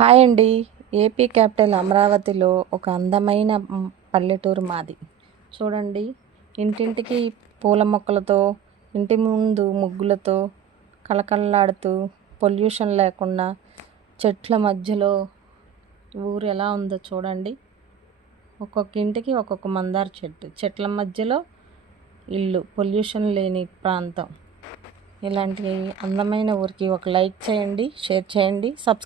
Hi అండి. AP capital అమరావతిలో ఒక అందమైన పల్లెటూరు మాది. చూడండి ఇంటింటికి పూల మొక్కలతో ఇంటి ముందు ముగ్గులతో కళకళలాడుతూ పొల్యూషన్ లేకుండా చెట్ల మధ్యలో ఊరు ఎలా ఉందో చూడండి. ఒక్కొక్క ఇంటికి ఒక్కొక్క మందార చెట్టు. చెట్ల మధ్యలో ఇల్లు. పొల్యూషన్ లేని ప్రాంతం. ఇలాంటి అందమైన ఊరికి ఒక లైక్ చేయండి షేర్ చేయండి సబ్స్క్రైబ్